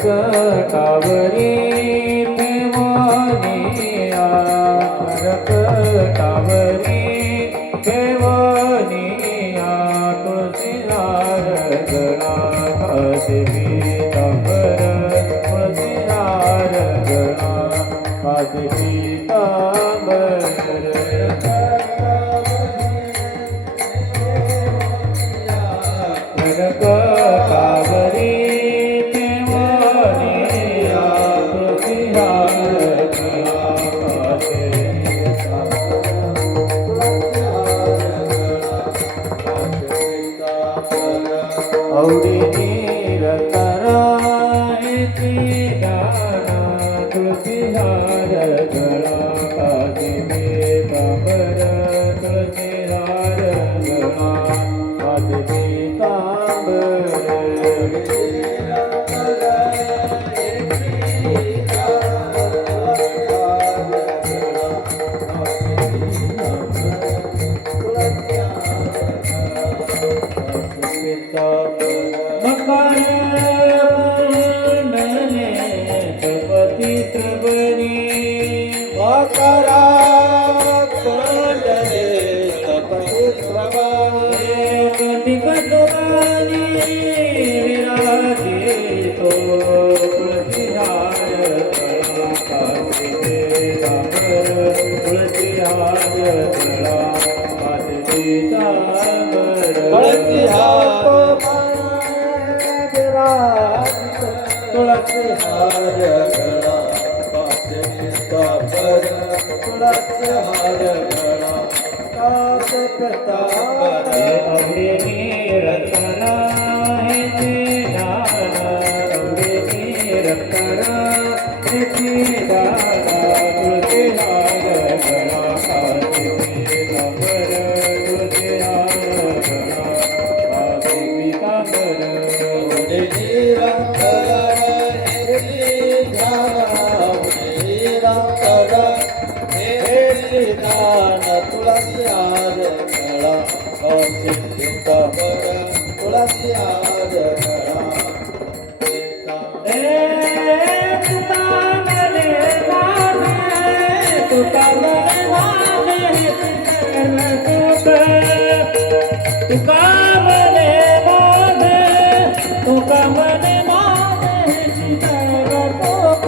कटावरी ठेवणी कटावरी ठेवणी तुळशीदार गळा कासे पीतांबर तुळशीदार गळा कासे पीतांबर कटावरी औडी नीर करायची दाना तुळशीदार गळा कासे पीतांबर तुळशीदार गळा कासे पीतांबर मकरा कुंडले तपति प्रभाते कटिकटवाणी विराजितो तुळशीदार गळा कासे पीतांबर तुळशीदार गळा कासे पीतांबर तुळशीहार गळा कासे पीतांबर तुळशीहार गळा कासे पीतांबर अवरे रत्ना हे दाना अवरे रत्ना हे दाना तुळशीदार गळा कासे पीतांबर तुळशीदार गळा कासे पीतांबर तुळशीहार गळा कासे पीतांबर तुळशीहार गळा तुका मने वादे तुका मने वादे तुका मने वादे चितळ कोख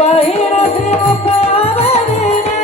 बाहिर श्रीमुखावरीने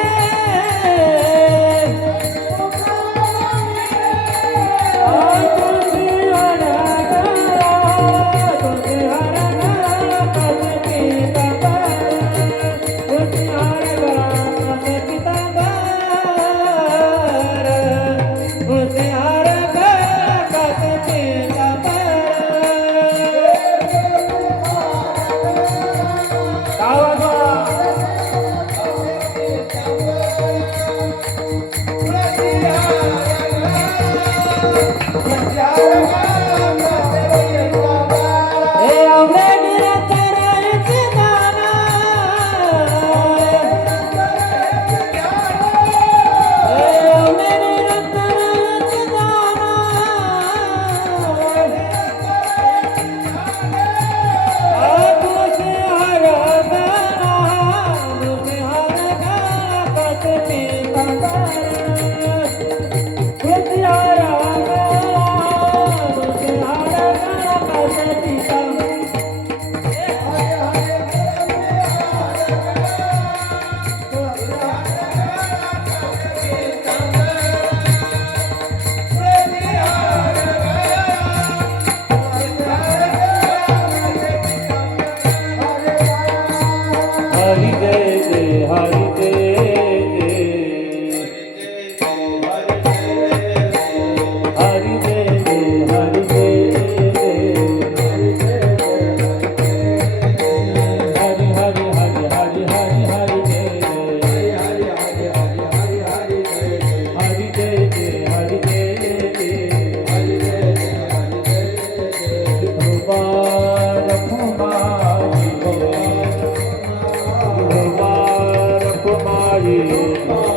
आई